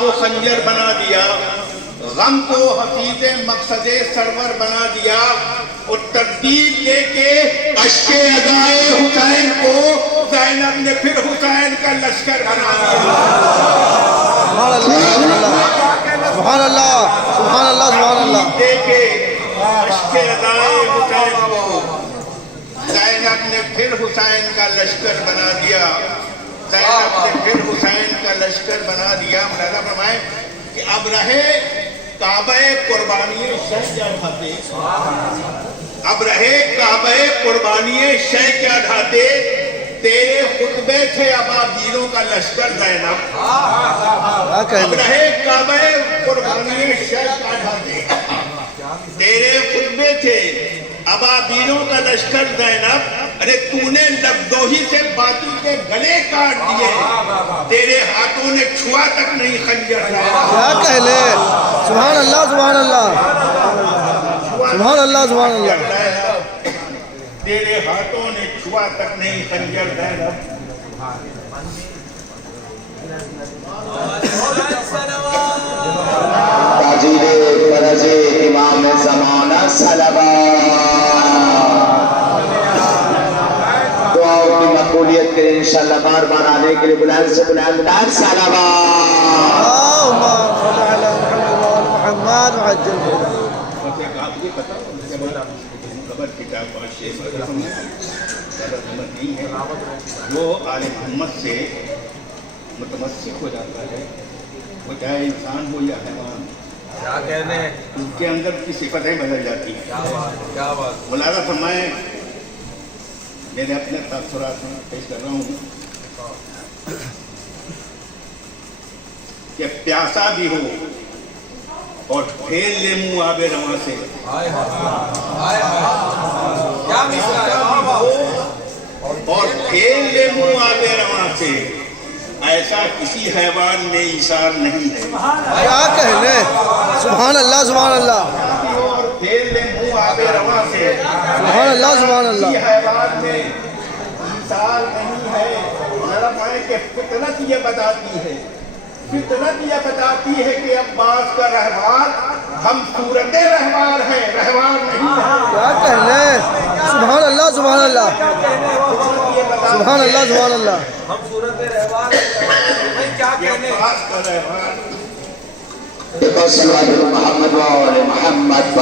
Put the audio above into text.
کو خنجر بنا دیا، غم کو حفیظ مقصد سرور بنا دیا، اور ترتیب دے کے اشک ادائے حسین کو زینب نے پھر حسین کا لشکر بنا دیا۔ سبحان اللہ سبحان اللہ سبحان اللہ۔ ترتیب دے کے اشک ادائے حسین کو زینب نے پھر حسین کا لشکر بنا دیا، زینب نے پھر حسین کا لشکر بنا دیا۔ مولانا فرمائے کہ اب رہے کعبہ قربانی شہ کیا ڈھاتے، اب رہے کعبہ قربانی شہ کیا ڈھاتے، تیرے خطبے تھے ابابیلوں کا لشکر زینب، اب رہے کعبہ قربانی شہ کیا ڈھاتے، تیرے خطبے تھے ابابیلوں کا لشکر زینب، ارے تو نے لفظوہی سے باطل کے گلے کاٹ دیے، تیرے ہاتھوں نے چھوا تک نہیں خنجر لایا۔ کیا کہہ لے، سبحان اللہ سبحان اللہ سبحان اللہ سبحان اللہ۔ تیرے ہاتھوں نے چھوا تک نہیں خنجر لایا۔ تاجیل فرض امام زمانہ صلوات، دعاؤں کی مقبولیت کے انشاءاللہ بار بار آنے کے لیے بلند سے بلند تر صلوات۔ اللہم صل علی محمد وعجل۔ جو آل محمد سے متمسک ہو جاتا ہے، وہ چاہے انسان ہو یا حیوان، کیا کہنے ان کے اندر کی صفتیں بدل جاتی ہیں۔ کیا بات۔ مولانا فرمائے میرے اپنے تاثرات میں پیش کر رہا ہوں کہ پیاسا بھی ہو اور پھیل لے منہ آب رواں سے، کیا مصرع ہے، اور پھیل لے منہ آب رواں سے، ایسا کسی حیوان میں ایثار نہیں ہے۔ کیا کہہ لے، سبحان اللہ سبحان اللہ اور پھیل لے منہ آب رواں سے، سبحان اللہ سبحان اللہ۔ کسی حیوان میں ایثار نہیں ہے۔ ذرا پائے کہ فطرت یہ بتاتی ہے، فطرت یہ بتاتی ہے کہ عباس کا رہوار ہم صورت رہوار ہیں، رہوار نہیں ہے۔ کیا کہہ لے، سبحان اللہ سبحان اللہ سبحان اللہ سبحان اللہ۔ ہم صورت رہوار کیا کہنے۔ عباس کا رہوار محمد و آل محمد۔